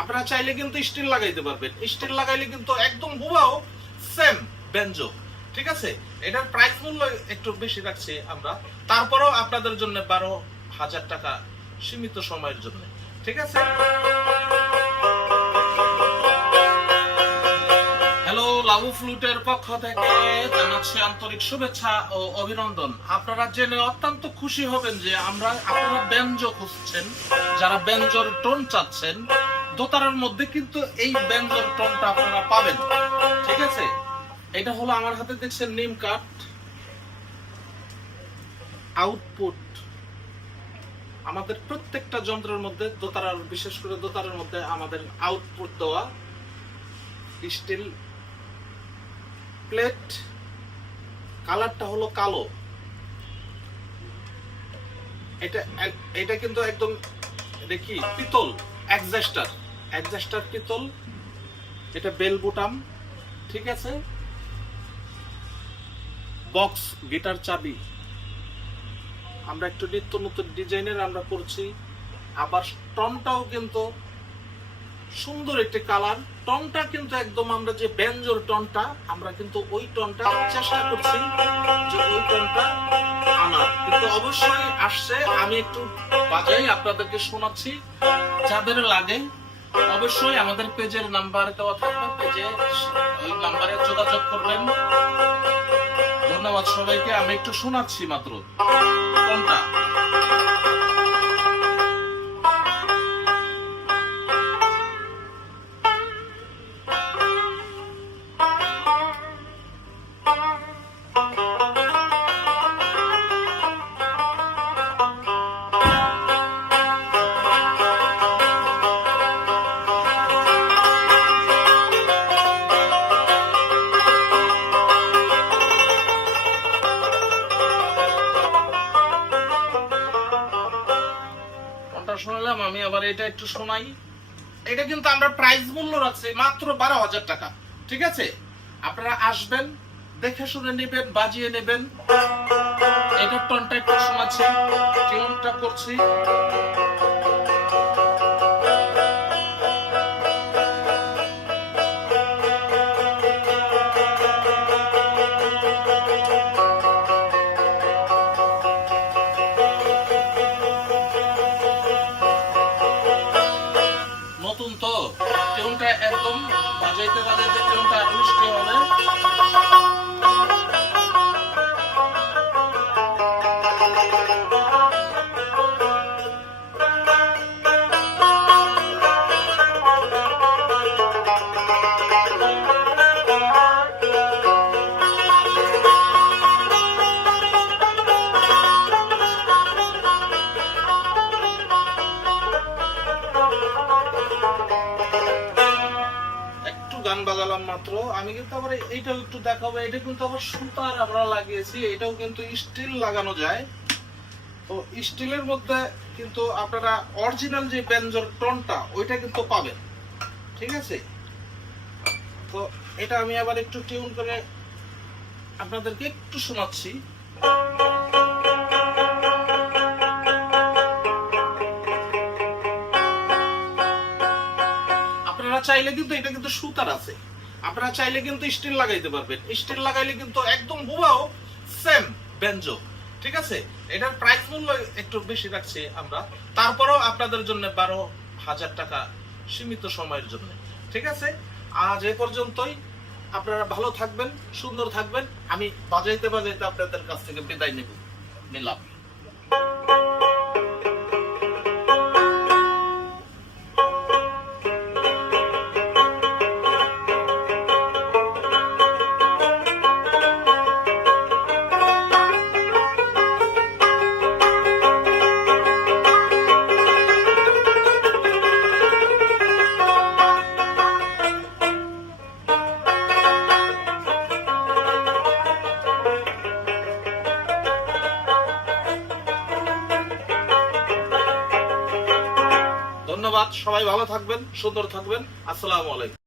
আপনারা চাইলে কিন্তু স্টিল লাগাইতে পারবেন। স্টিল লাগাইলে কিন্তু একদম হুবাহু সেম বেঞ্জো। ঠিক আছে, এটার প্রাইস মূল্য একটু বেশি রাখছি আমরা, তারপরেও আপনাদের জন্য 12,000 টাকা সীমিত সময়ের জন্য। ঠিক আছে, হ্যালো, লাভু ফ্লুটের পক্ষ থেকে জানাচ্ছি আন্তরিক শুভেচ্ছা ও অভিনন্দন। আপনারা জেনে অত্যন্ত খুশি হবেন যে আপনারা বেঞ্জো খুঁজছেন, যারা বেঞ্জোর টোন চাচ্ছেন, দোতারার মধ্যে কিন্তু এই বেঞ্জোর টোনটা আপনারা পাবেন। ঠিক আছে, এটা হলো আমার হাতে দেখছেন নিম কাঠ আউটপুট। আমাদের প্রত্যেকটা যন্ত্রের মধ্যে দোতারার, বিশেষ করে দোতারার মধ্যে আমাদের আউটপুট দেওয়া স্টিল প্লেট। কালারটা হলো কালো। এটা কিন্তু একদম দেখি পিতল, এক্সাস্টার পিতল। এটা বেল বুটাম। ঠিক আছে, বক্স গিটার চাবি। আমরা একটু নিত্য নতুন ডিজাইনের আমরা করছি। আবার টনটাও কিন্তু সুন্দর একটি কালার। টনটা কিন্তু একদম আমরা যে বেঞ্জোর টনটা, আমরা কিন্তু ওই টনটা চেষ্টা করছি যে ওই টনটা আনার, কিন্তু অবশ্যই আসছে। আমি একটু বাজাই আপনাদেরকে শোনাচ্ছি, যাদের লাগে অবশ্যই আমাদের পেজের নাম্বার দেওয়া থাকবে, পেজে ওই নাম্বারে যোগাযোগ করবেন। ধন্যবাদ সবাইকে। আমি একটু শোনাচ্ছি মাত্র টনটা। শোনালাম, আমি আবার এটা একটু শোনাই। এটা কিন্তু আমরা প্রাইস মূল্য রাখছি মাত্র 12,000 টাকা। ঠিক আছে, আপনারা আসবেন, দেখে শুনে নেবেন, বাজিয়ে নেবেন। এটার টনটা একটু শোনাচ্ছি, টিউনটা করছি। নতুন তো টিউনটা একদম বাজাইতে বাজাইতে টিউনটা মিষ্টি হবে। গান বাজালাম মাত্র। আমি কিন্তু আবার এইটাও একটু দেখাবো। এটা কিন্তু আবার সুতার আমরা লাগিয়েছি, এটাও কিন্তু স্টিল লাগানো যায়। তো স্টিলের মধ্যে কিন্তু আপনারা অরিজিনাল যে বেঞ্জোর টোনটা ওইটা কিন্তু পাবেন। ঠিক আছে, তো এটা আমি আবার একটু টিউন করে আপনাদেরকে একটু শোনাচ্ছি। আপনারা চাইলে কিন্তু, এটা কিন্তু সুতার আছে, আপনারা চাইলে কিন্তু স্টিল লাগাইতে পারবেন। স্টিল লাগাইলে কিন্তু একদম হুবাহু সেম বেঞ্জো। ঠিক আছে, এটার প্রাইস মূল্য একটু বেশি রাখছি আমরা, তারপরেও আপনাদের জন্য 12,000 টাকা সীমিত সময়ের জন্য। ঠিক আছে, আজ এ পর্যন্তই। আপনারা ভালো থাকবেন, সুন্দর থাকবেন। আমি বাজাইতে বাজাইতে আপনাদের কাছ থেকে বিদায় নিলাম। ধন্যবাদ, সবাই ভালো থাকবেন, সুন্দর থাকবেন। আসসালামু আলাইকুম।